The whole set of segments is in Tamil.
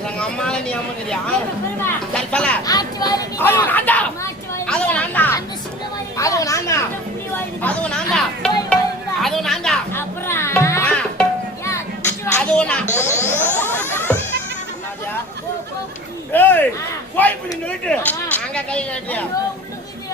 எங்க அம்மால நீ பெருமை, பெருமை. சரி புலி வாயில நீ அதுவும் நான் தான். அந்த கோழி வாயில நீ அதுவும் நான் தான் அப்புறம் ஆ. யா, குச்சி வாயில அதுவும் நான் போ, போ, குச்சி. ஏய் போய் இப்படி நிறுத்து ஆ. அங்க கை கட்டியா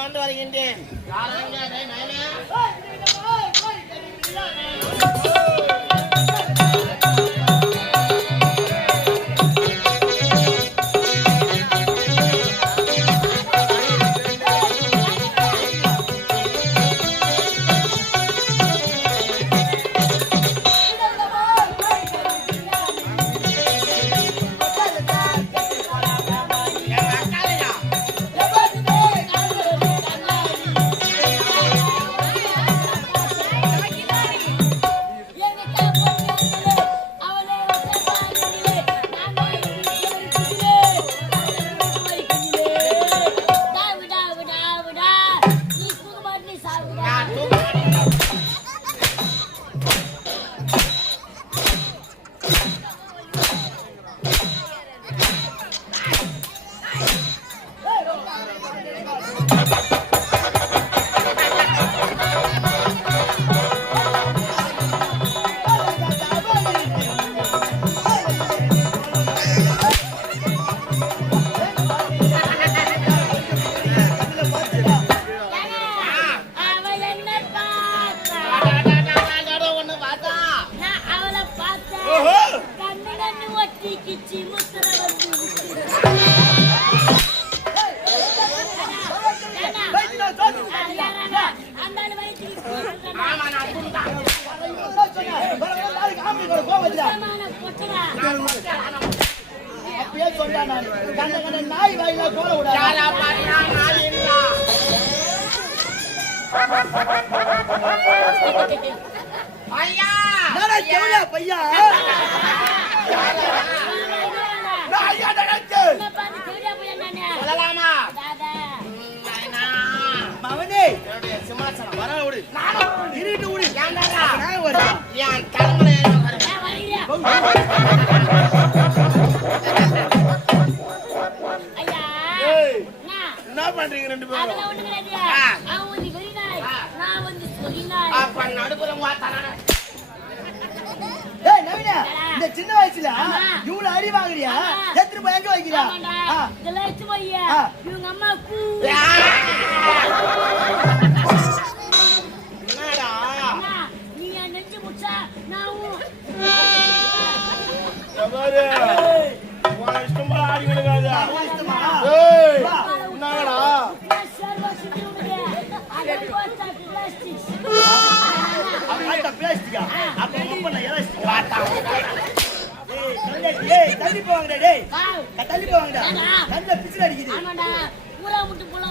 வாழ்ந்து வருகின்றேன். நான் தூக்க மாட்டேன். அப்பயே சொன்னா நான் கண்ட கண்ட நாய் வாயில கோல விடாத பையா? சொல்லலாமா? மவனே சிம்மாசனம் வர விடு. இருட்டு விடு என் தலைமுறை என்ன? என்ன பண்றீங்க ரெண்டு பேரும் அவன் வந்து வெறி நான் வந்து சொறி நாய். அப்ப நடுப்புற வாத்தானா? ஏய் நவீனா இந்த சின்ன வயசுல இவ்வளவு அடி வாங்குறியா எத்தனை போய் வைக்கிறா இதெல்லாம் எடுத்து போய்யா. இவங்க அம்மா கூ. என்னடா? என்ன? போஸ்ட் ஆஃபீஸ் நான் தள்ளி போவாங்கடா டேய் தள்ளி போவாங்கடா கண்ணில் பிசில் அடிக்குது ஆமாடா ஊரா முட்டு போல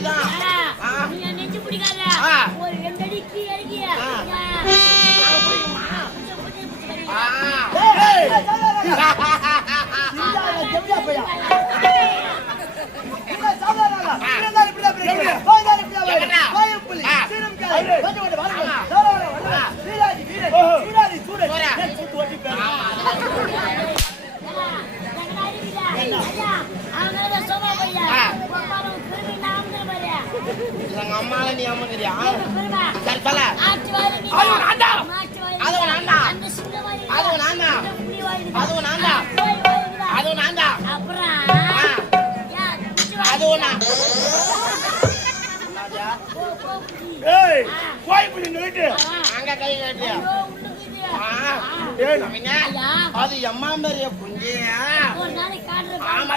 என் நெஞ்சு பிடிக்காத. ஒரு ரெண்டு அடி கீழே இறக்கி. புலி. எங்க அம்மால நீ சரி நான்தா. அதுவும் நான்தா. அதுவும் நான் தான் அதுவும் நான் ஏய், கோயில் புலி நிறுத்து. அங்க கை கட்டியா அது எம்மா பெரிய குஞ்சியா ஆமா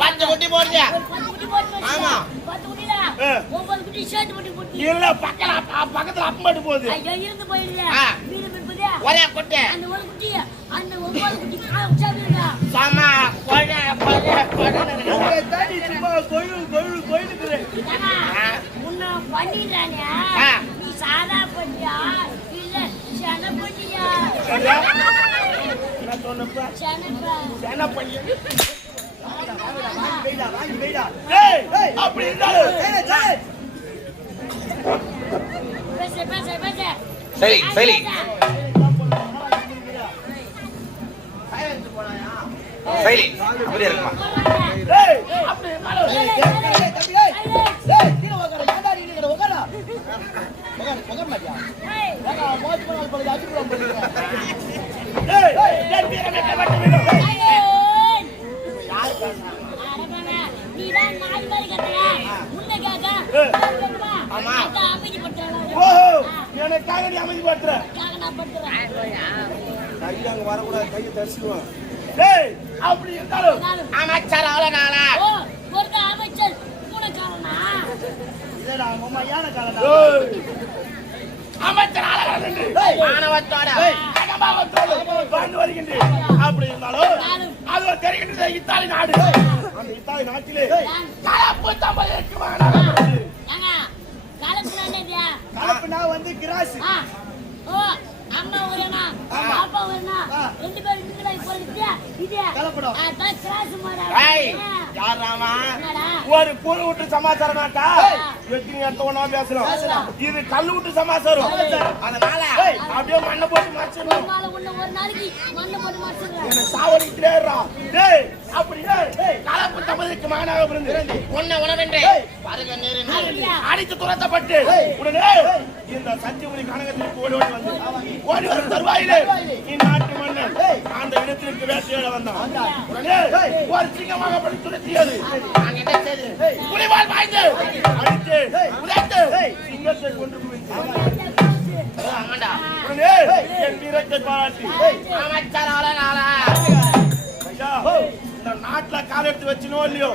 பத்து குட்டி போடுது ஆமா. பத்து குட்டில ஒன்பது குட்டி சேர்த்து குட்டி இல்ல, பக்கத்துல பக்கத்துல அப்ப போகுது ஐயோ இருந்து போயிடுது ஆ. மீது ஒரே குட்டை அந்த ஒரு குட்டி அந்த ஒன்பது குட்டி காலம் சாப்பிடுங்க சாமா கொடை கொடை கொடை உங்களை சும்மா கொழு கொழு கொழுக்குது. பண்ணிடுறானே. நீ சாதா பண்ணியா இல்ல சென பண்ணியா? நான் சொன்னப்ப, செனப்பா அப்படி இருந்தாலும் சரி, சரி. சரி, சரி. எனக்காக நீ அமைதிப்படுத்துற. நான் படுத்துறேன் அங்க வரக்கூடாது, கையை தரிசிக்குவான். ஏய், அப்படி இருந்தாலும் அமைச்சர் அவ்வளோ ஒரு அமைச்சர் பூனைக்காரனா இதேடா, உங்க அம்மா யானை காலடா. அமைச்சர் ஏய், அகம்பாவத்தோடு வாழ்ந்து வருகின்றேன். அப்படி இருந்தாலும் அது ஒரு தெரிகின்றது இத்தாலி நாடு. அந்த இத்தாலி நாட்டிலே கலப்பு தமிழ் கலப்புனா வந்து கிராஸ். ஆ ஓ அம்மா ஒருனா பாப்பா ஒருனா ரெண்டு பேரும் நீங்களா இப்போ இருக்கியா இது கலப்படம். அதான் கிராஸ் மாடா. ஏய் யார் ராமா என்னடா? ஒரு கூறு விட்டு சமாச்சாரம்னாக்கா எத்தனை எடுத்த ஒண்ணா பேசலாம். இது கல்லு விட்டு சமாச்சாரம். அதனால அப்படியே மண்ணை போட்டு மாட்டுறேன் என்ன டேய் கலப்பு மகனாக பிறந்து. உன்னை உணவென்று. நீர் அடித்து துரத்தப்பட்டு உடனே இந்த சத்தியமுனி கனகத்திற்கு ஓடி ஓடி வந்து ஓடி வரும் தருவாயிலே இந்நாட்டு மன்னன். அந்த இடத்திற்கு வேட்டையாட வந்தான். உடனே ஒரு சிங்கமாக படி துரத்தியது. புலிவால் பாய்ந்து அடித்து உதைத்து சிங்கத்தை கொண்டு உடனே என் வீரத்தை பாராட்டி அமைச்சர் அழகால ஐயா இந்த நாட்டுல கால் எடுத்து வச்சினோ இல்லையோ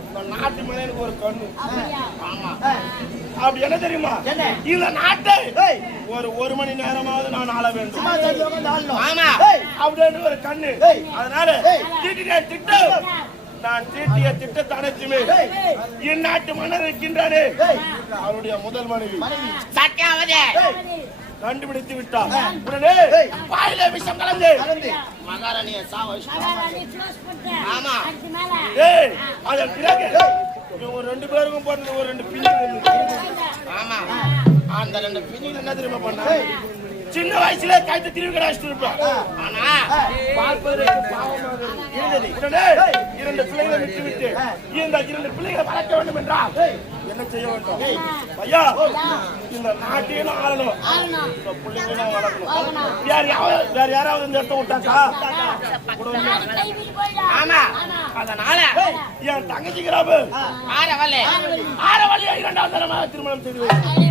இந்த நாட்டு மேல எனக்கு ஒரு கண்ணு ஆமா அப்படி என்ன தெரியுமா இந்த நாட்டை ஒரு ஒரு மணி நேரமாவது நான் ஆள வேண்டும் ஆமா அப்படின்னு ஒரு கண்ணு அதனால திட்டினேன் திட்டு நான் தீட்டிய திட்டத்தை அனைத்துமே இந்நாட்டு மன்னர் இருக்கின்றானே. அவருடைய முதல் மனைவி. சத்தியாவதே கண்டுபிடித்து விட்டார் உடனே வாயில விஷம் கலந்து. மகாராணியை. ஆமா. ஏய் அதன் பிறகு இவங்க ரெண்டு பேருக்கும் பிறந்தது ஒரு ரெண்டு இருந்தது. ஆமா. அந்த ரெண்டு பிள்ளைங்க என்ன தெரியுமா பண்ணா? சின்ன வயசுல கைத்து திரும்பி கடாச்சிட்டு இருப்பான் ஆனா பாவமாக இருந்தது உடனே இரண்டு பிள்ளைகளை விட்டு விட்டு இந்த இரண்டு பிள்ளைகளை வளர்க்க வேண்டும் என்றால் என்ன செய்ய வேண்டும்? ஐயா இந்த நாட்டையும் ஆளணும். இந்த பிள்ளைங்களும் வளர்க்கணும். வேற யாராவது வேற யாராவது இந்த இடத்த விட்டாக்கா ஆமா. அதனால என் தங்கச்சிக்கிறாபு ஆரவல்லே ஆரவழியா இரண்டாவது தரமாக திருமணம் செய்து.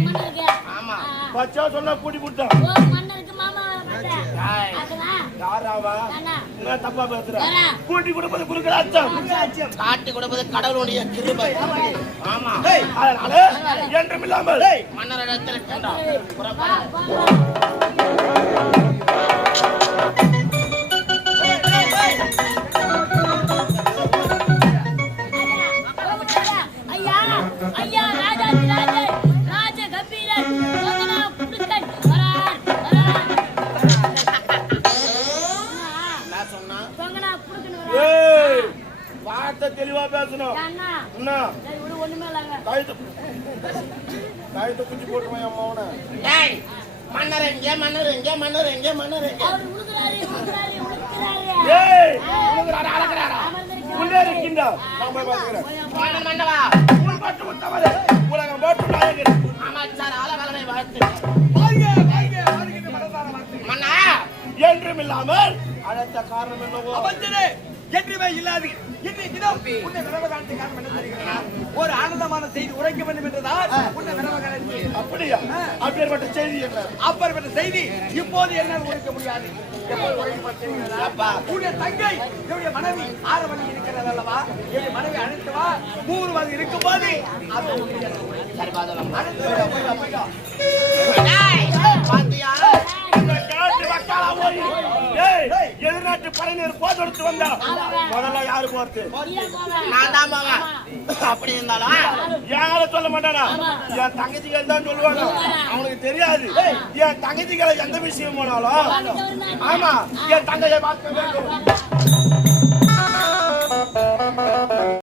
ஆமா. பச்சா சொன்னா கூட்டி. அதெல்லாம் யாராவா. என்ன தப்பா பேசுற? வேற. கூட்டி கொடுப்பது குறுக்கிற அர்த்தம் காட்டி கொடுப்பது கடவுளுடைய கிருபை. ஆமா. அதனால என்றும் இல்லாமல் மன்னரிடத்தில் இருக்கின்றான் கழுத்து குஞ்சு போட்டுவான் என் மவனை? ஏய் மன்னர் எங்கே மன்னர் எங்கே மன்னர் எங்கே மன்னர் எங்கே? அவர் உழுகுறாரு உழுகுறாரு உழுகுறாரு. உள்ளே இருக்கின்றா. நான் போய் பார்க்கிறேன் மன்னன் மன்னவா? உன் பட்டு முத்தவரே உலகம் போட்டு நாயகர் அமைச்சர் ஆலவலனை வாழ்த்து. வாழ்க வாழ்க வாழ்கின்ற மனதார வார்த்தை மன்னா என்றும் இல்லாமல் அழைத்த காரணம் என்னவோ? அவஞ்சனே என்றுமே இல்லாது இன்று தினம் உன்னை விரவ காலத்தை காரணம் என்ன? ஒரு ஆனந்தமான செய்தி உரைக்க வேண்டும் என்றுதான் உன்னை விரவ காலத்தை அப்படியா? அப்பேற்பட்ட செய்தி என்ன? அப்பேற்பட்ட செய்தி இப்போது என்ன உரைக்க முடியாது? உன்னுடைய தங்கை என்னுடைய மனைவி ஆரவணி இருக்கிறது அல்லவா? என்னுடைய மனைவி அழைத்து வா. மூணு வந்து இருக்கும் போது அது அழைத்து எதிர்நாட்டு படையினர் போதெடுத்து வந்தா முதல்ல யாரு போறது. நான் தான் போவேன் அப்படி இருந்தாலும் யார சொல்ல மாட்டானா? என் தங்கச்சிகள் தான் சொல்லுவாங்க. அவனுக்கு தெரியாது. என் தங்கச்சிகளை எந்த விஷயம் போனாலும் ஆமா என் தங்கையை பார்க்க வேண்டும்.